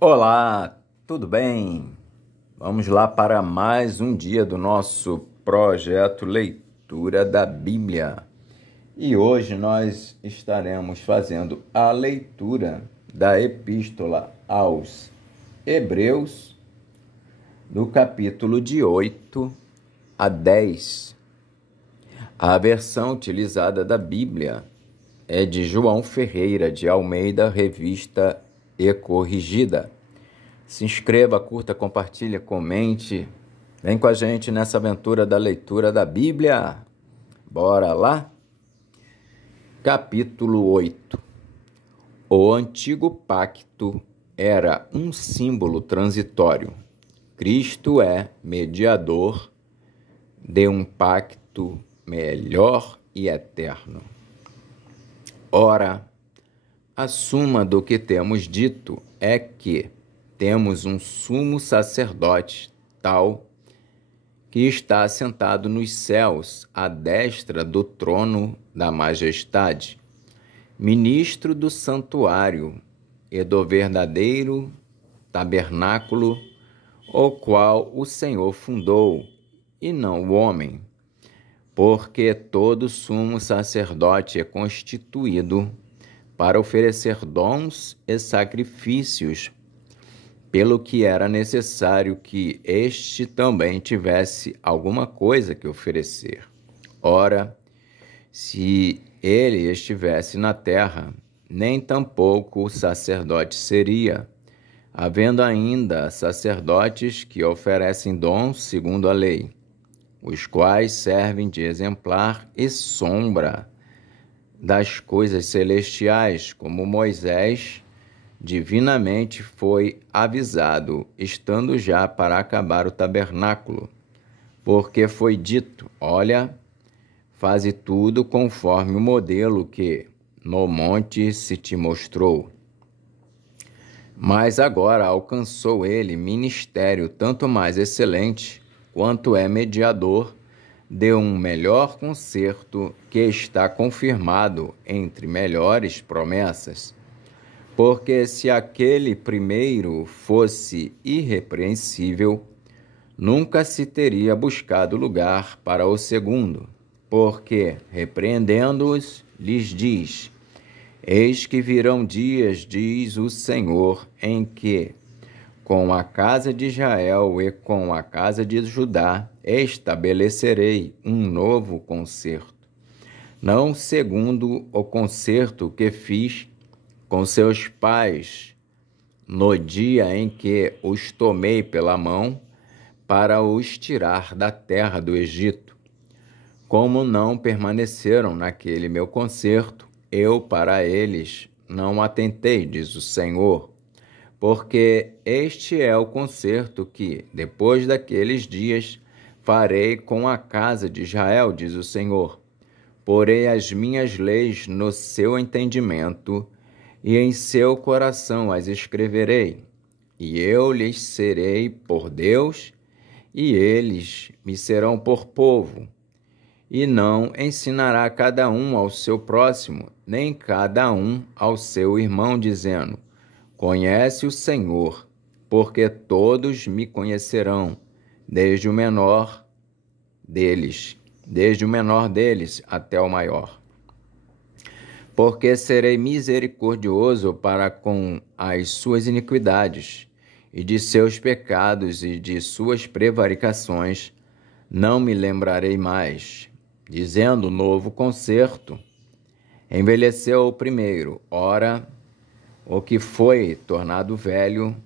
Olá, tudo bem? Vamos lá para mais um dia do nosso projeto Leitura da Bíblia. E hoje nós estaremos fazendo a leitura da Epístola aos Hebreus, do capítulo de 8 a 10. A versão utilizada da Bíblia é de João Ferreira de Almeida, revista e corrigida. Se inscreva, curta, compartilhe, comente. Vem com a gente nessa aventura da leitura da Bíblia. Bora lá? Capítulo 8. O antigo pacto era um símbolo transitório. Cristo é mediador de um pacto melhor e eterno. Ora, a suma do que temos dito é que temos um sumo sacerdote tal que está assentado nos céus à destra do trono da majestade, ministro do santuário e do verdadeiro tabernáculo, o qual o Senhor fundou, e não o homem, porque todo sumo sacerdote é constituído para oferecer dons e sacrifícios, pelo que era necessário que este também tivesse alguma coisa que oferecer. Ora, se ele estivesse na terra, nem tampouco o sacerdote seria, havendo ainda sacerdotes que oferecem dons segundo a lei, os quais servem de exemplar e sombra das coisas celestiais, como Moisés divinamente foi avisado, estando já para acabar o tabernáculo, porque foi dito: olha, faze tudo conforme o modelo que no monte se te mostrou. Mas agora alcançou ele ministério tanto mais excelente, quanto é mediador de um melhor concerto que está confirmado entre melhores promessas. Porque se aquele primeiro fosse irrepreensível, nunca se teria buscado lugar para o segundo, porque, repreendendo-os, lhes diz: eis que virão dias, diz o Senhor, em que, com a casa de Israel e com a casa de Judá, estabelecerei um novo concerto, não segundo o concerto que fiz com seus pais no dia em que os tomei pela mão para os tirar da terra do Egito. Como não permaneceram naquele meu concerto, eu para eles não atentei, diz o Senhor, porque este é o concerto que, depois daqueles dias, farei com a casa de Israel, diz o Senhor. Porei as minhas leis no seu entendimento, e em seu coração as escreverei, e eu lhes serei por Deus, e eles me serão por povo. E não ensinará cada um ao seu próximo, nem cada um ao seu irmão, dizendo: conhece o Senhor, porque todos me conhecerão, desde o menor deles até o maior. Porque serei misericordioso para com as suas iniquidades, e de seus pecados e de suas prevaricações não me lembrarei mais. Dizendo novo concerto, envelheceu o primeiro. Ora, o que foi tornado velho,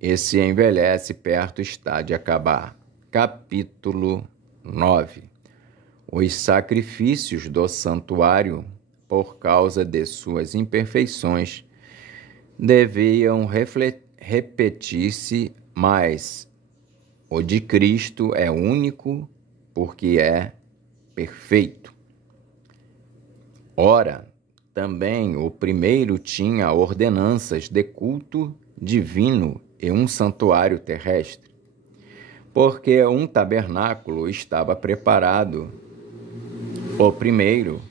esse envelhece, perto está de acabar. Capítulo 9. Os sacrifícios do santuário, por causa de suas imperfeições, deviam repetir-se, mas o de Cristo é único, porque é perfeito. Ora, também o primeiro tinha ordenanças de culto divino e um santuário terrestre, porque um tabernáculo estava preparado, o primeiro,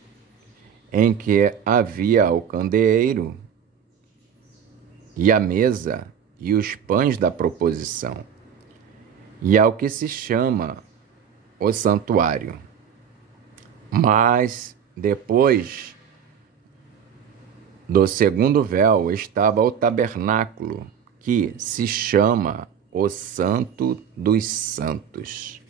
em que havia o candeeiro e a mesa e os pães da proposição, e ao que se chama o santuário. Mas depois do segundo véu estava o tabernáculo, que se chama o Santo dos Santos,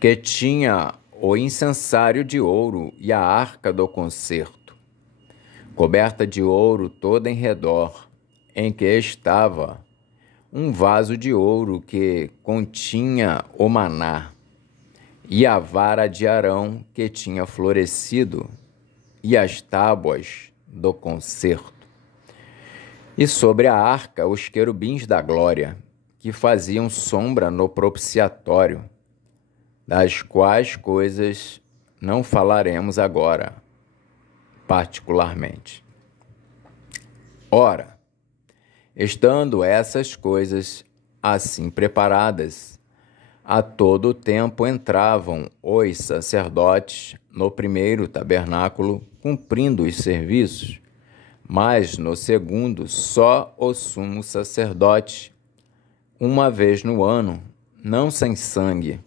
que tinha o incensário de ouro e a arca do concerto, coberta de ouro toda em redor, em que estava um vaso de ouro que continha o maná, e a vara de Arão que tinha florescido, e as tábuas do concerto. E sobre a arca os querubins da glória, que faziam sombra no propiciatório, das quais coisas não falaremos agora, particularmente. Ora, estando essas coisas assim preparadas, a todo tempo entravam os sacerdotes no primeiro tabernáculo, cumprindo os serviços, mas no segundo só o sumo sacerdote, uma vez no ano, não sem sangue,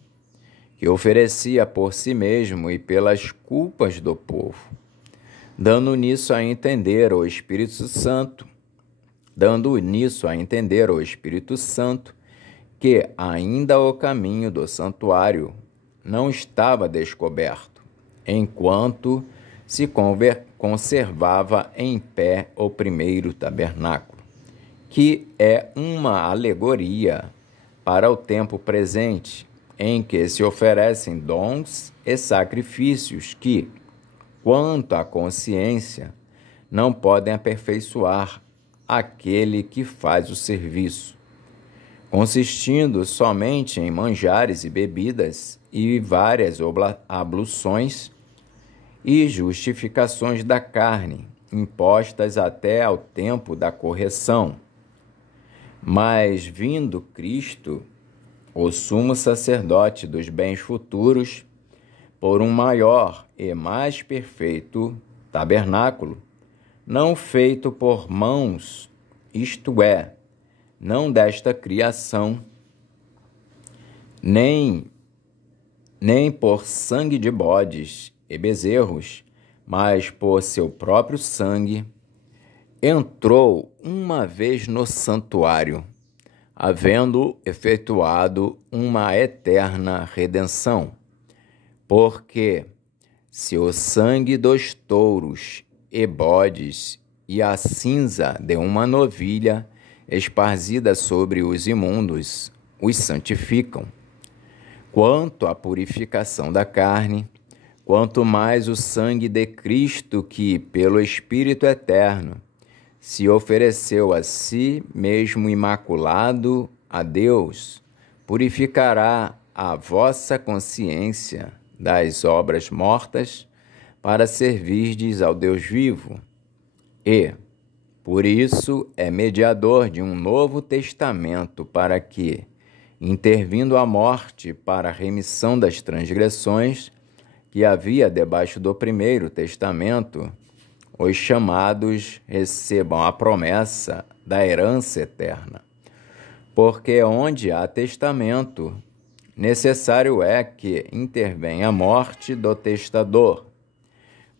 que oferecia por si mesmo e pelas culpas do povo, dando nisso a entender o Espírito Santo, que ainda o caminho do santuário não estava descoberto, enquanto se conservava em pé o primeiro tabernáculo, que é uma alegoria para o tempo presente, em que se oferecem dons e sacrifícios que, quanto à consciência, não podem aperfeiçoar aquele que faz o serviço, consistindo somente em manjares e bebidas e várias abluções e justificações da carne, impostas até ao tempo da correção. Mas, vindo Cristo, o sumo sacerdote dos bens futuros, por um maior e mais perfeito tabernáculo, não feito por mãos, isto é, não desta criação, nem por sangue de bodes e bezerros, mas por seu próprio sangue, entrou uma vez no santuário, havendo efetuado uma eterna redenção. Porque se o sangue dos touros e bodes e a cinza de uma novilha esparzida sobre os imundos os santificam, quanto à purificação da carne, quanto mais o sangue de Cristo, que, pelo Espírito eterno, se ofereceu a si mesmo imaculado a Deus, purificará a vossa consciência das obras mortas para servirdes ao Deus vivo. E, por isso, é mediador de um novo testamento, para que, intervindo a morte para a remissão das transgressões que havia debaixo do primeiro testamento, os chamados recebam a promessa da herança eterna. Porque onde há testamento, necessário é que intervenha a morte do testador,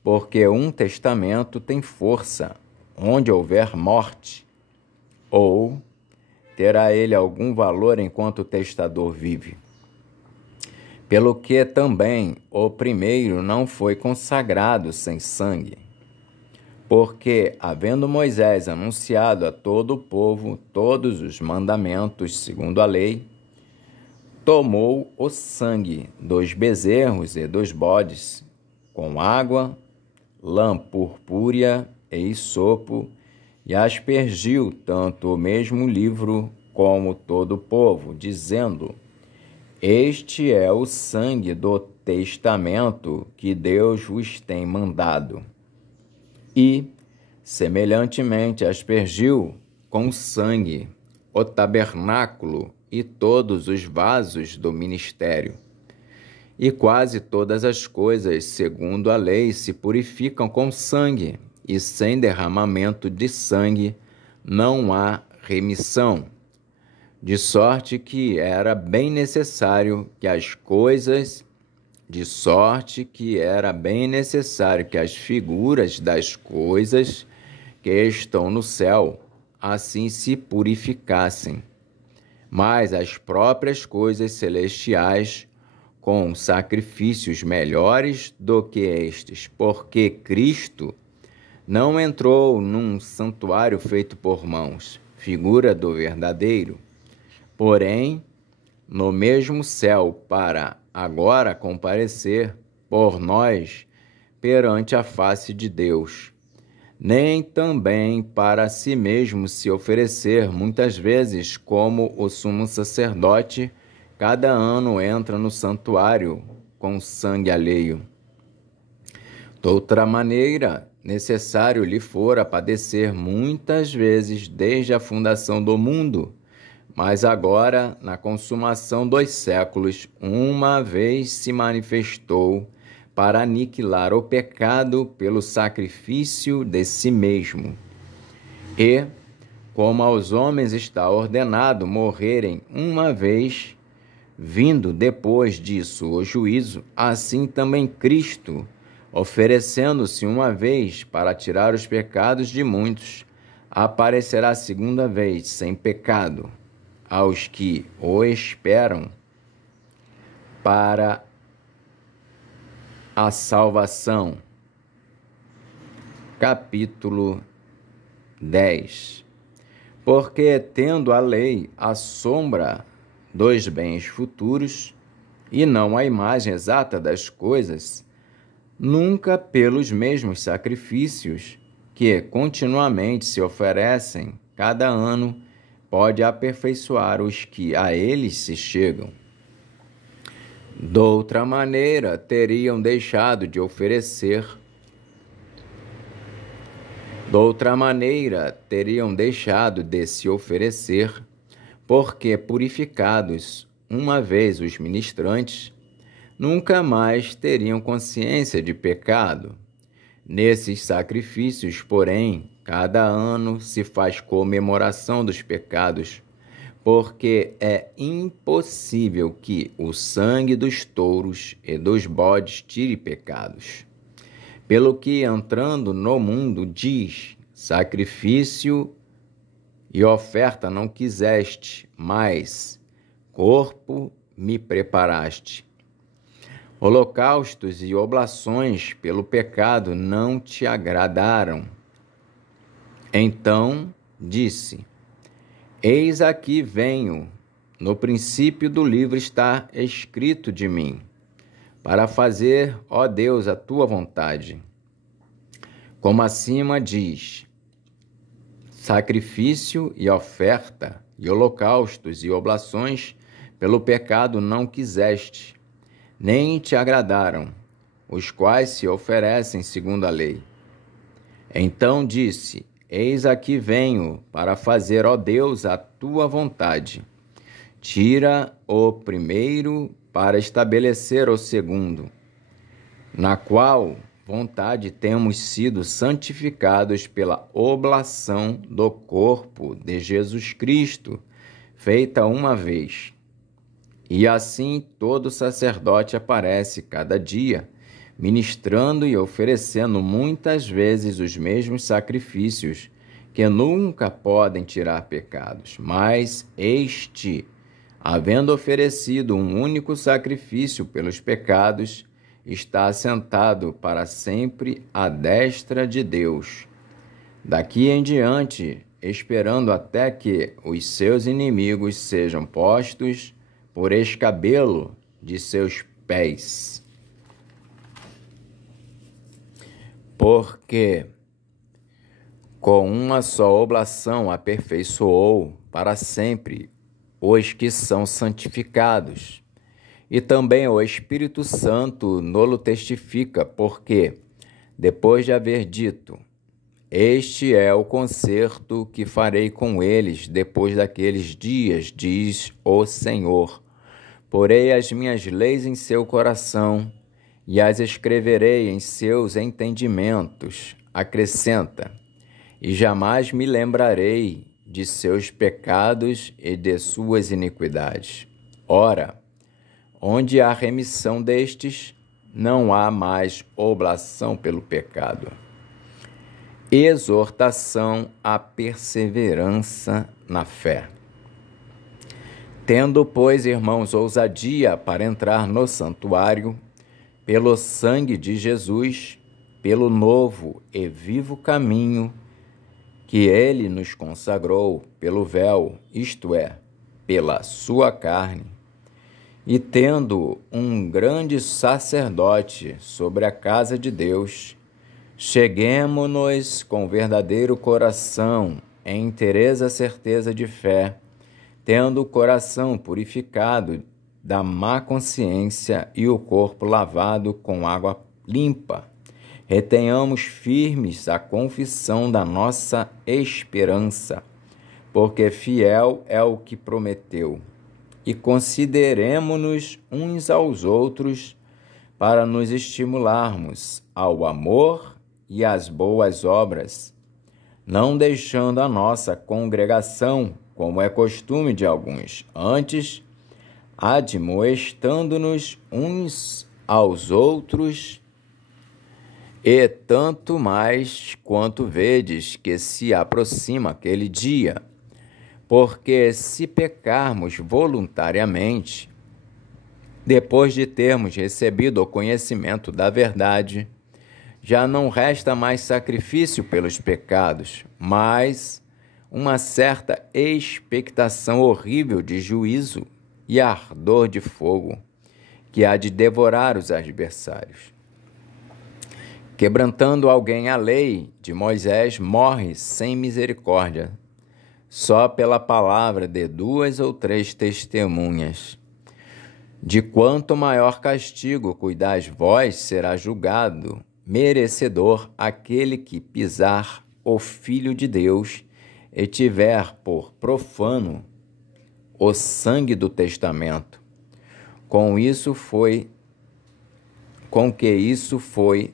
porque um testamento tem força onde houver morte, ou terá ele algum valor enquanto o testador vive. Pelo que também o primeiro não foi consagrado sem sangue, porque, havendo Moisés anunciado a todo o povo todos os mandamentos segundo a lei, tomou o sangue dos bezerros e dos bodes, com água, lã purpúrea e hisopo, e aspergiu tanto o mesmo livro como todo o povo, dizendo: Este é o sangue do testamento que Deus vos tem mandado. E, semelhantemente, aspergiu com sangue o tabernáculo e todos os vasos do ministério. E quase todas as coisas, segundo a lei, se purificam com sangue, e sem derramamento de sangue não há remissão. De sorte que era bem necessário que as figuras das coisas que estão no céu assim se purificassem, mas as próprias coisas celestiais com sacrifícios melhores do que estes, porque Cristo não entrou num santuário feito por mãos, figura do verdadeiro, porém no mesmo céu, para agora comparecer por nós perante a face de Deus, nem também para si mesmo se oferecer muitas vezes, como o sumo sacerdote cada ano entra no santuário com sangue alheio. De outra maneira, necessário lhe fora padecer muitas vezes desde a fundação do mundo, mas agora, na consumação dos séculos, uma vez se manifestou para aniquilar o pecado pelo sacrifício de si mesmo. E, como aos homens está ordenado morrerem uma vez, vindo depois disso o juízo, assim também Cristo, oferecendo-se uma vez para tirar os pecados de muitos, aparecerá segunda vez sem pecado aos que o esperam para a salvação. Capítulo 10. Porque, tendo a lei a sombra dos bens futuros, e não a imagem exata das coisas, nunca pelos mesmos sacrifícios que continuamente se oferecem cada ano, pode aperfeiçoar os que a eles se chegam. De outra maneira, teriam deixado de se oferecer, porque purificados uma vez os ministrantes, nunca mais teriam consciência de pecado. Nesses sacrifícios, porém, cada ano se faz comemoração dos pecados, porque é impossível que o sangue dos touros e dos bodes tire pecados. Pelo que, entrando no mundo, diz: sacrifício e oferta não quiseste, mas corpo me preparaste. Holocaustos e oblações pelo pecado não te agradaram. Então disse: eis aqui venho, no princípio do livro está escrito de mim, para fazer, ó Deus, a tua vontade. Como acima diz: sacrifício e oferta, e holocaustos e oblações pelo pecado não quiseste, nem te agradaram, os quais se oferecem segundo a lei. Então disse: eis aqui venho, para fazer, ó Deus, a tua vontade. Tira o primeiro, para estabelecer o segundo, na qual vontade temos sido santificados pela oblação do corpo de Jesus Cristo, feita uma vez. E assim todo sacerdote aparece cada dia, ministrando e oferecendo muitas vezes os mesmos sacrifícios, que nunca podem tirar pecados. Mas este, havendo oferecido um único sacrifício pelos pecados, está assentado para sempre à destra de Deus. Daqui em diante, esperando até que os seus inimigos sejam postos por escabelo de seus pés. Porque com uma só oblação aperfeiçoou para sempre os que são santificados. E também o Espírito Santo nolo testifica, porque, depois de haver dito: este é o concerto que farei com eles depois daqueles dias, diz o Senhor. Porei as minhas leis em seu coração e as escreverei em seus entendimentos. acrescenta: e jamais me lembrarei de seus pecados e de suas iniquidades. Ora, onde há remissão destes, não há mais oblação pelo pecado. Exortação à perseverança na fé. Tendo, pois, irmãos, ousadia para entrar no santuário, pelo sangue de Jesus, pelo novo e vivo caminho que ele nos consagrou pelo véu, isto é, pela sua carne, e tendo um grande sacerdote sobre a casa de Deus, cheguemo-nos com verdadeiro coração, em inteira certeza de fé, tendo o coração purificado da má consciência e o corpo lavado com água limpa. Retenhamos firmes a confissão da nossa esperança, porque fiel é o que prometeu. E consideremo-nos uns aos outros para nos estimularmos ao amor e às boas obras, não deixando a nossa congregação, como é costume de alguns, antes admoestando-nos uns aos outros, e tanto mais quanto vedes que se aproxima aquele dia. Porque se pecarmos voluntariamente, depois de termos recebido o conhecimento da verdade, já não resta mais sacrifício pelos pecados, mas uma certa expectação horrível de juízo e ardor de fogo, que há de devorar os adversários. Quebrantando alguém a lei de Moisés, morre sem misericórdia, só pela palavra de 2 ou 3 testemunhas. De quanto maior castigo cuidais vós, será julgado merecedor aquele que pisar o Filho de Deus e tiver por profano o sangue do testamento. Com que isso foi,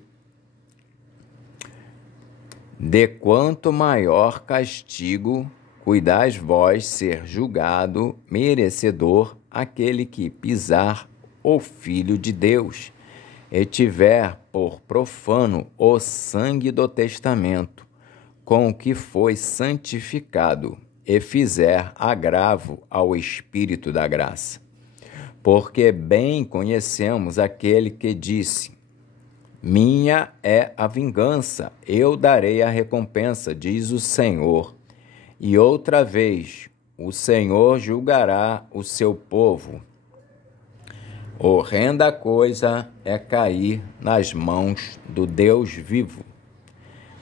de quanto maior castigo cuidais vós ser julgado merecedor aquele que pisar o Filho de Deus e tiver por profano o sangue do testamento, com que foi santificado, e fizer agravo ao Espírito da graça. Porque bem conhecemos aquele que disse: minha é a vingança, eu darei a recompensa, diz o Senhor. E outra vez, o Senhor julgará o seu povo. Horrenda coisa é cair nas mãos do Deus vivo.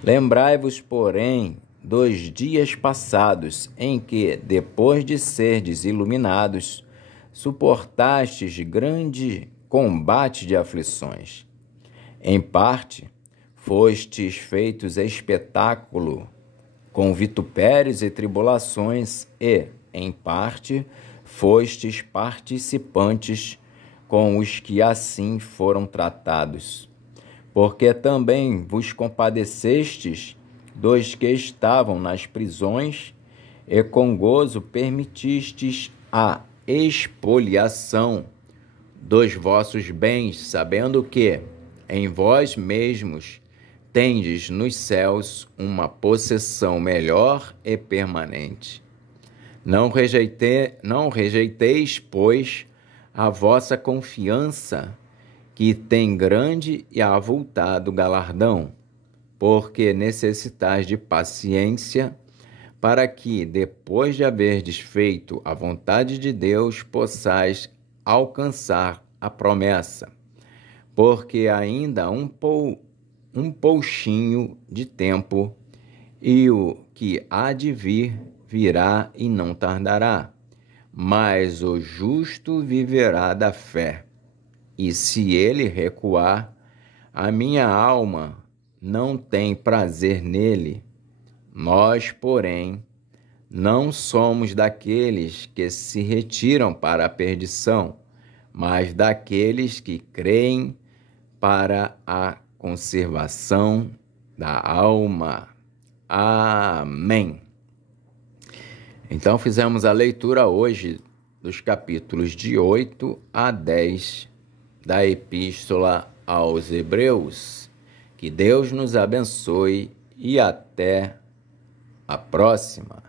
Lembrai-vos, porém, dos dias passados, em que, depois de serdes iluminados, suportastes grande combate de aflições. Em parte, fostes feitos espetáculo com vitupérios e tribulações, e, em parte, fostes participantes com os que assim foram tratados. Porque também vos compadecestes dos que estavam nas prisões, e com gozo permitistes a expoliação dos vossos bens, sabendo que em vós mesmos tendes nos céus uma possessão melhor e permanente. Não rejeiteis, pois, a vossa confiança, que tem grande e avultado galardão, porque necessitais de paciência, para que, depois de haverdes feito a vontade de Deus, possais alcançar a promessa. Porque ainda um pouchinho de tempo, e o que há de vir, virá e não tardará. Mas o justo viverá da fé. E se ele recuar, a minha alma não tem prazer nele. Nós, porém, não somos daqueles que se retiram para a perdição, mas daqueles que creem para a conservação da alma. Amém. Então fizemos a leitura hoje dos capítulos de 8 a 10 da Epístola aos Hebreus. Que Deus nos abençoe e até a próxima.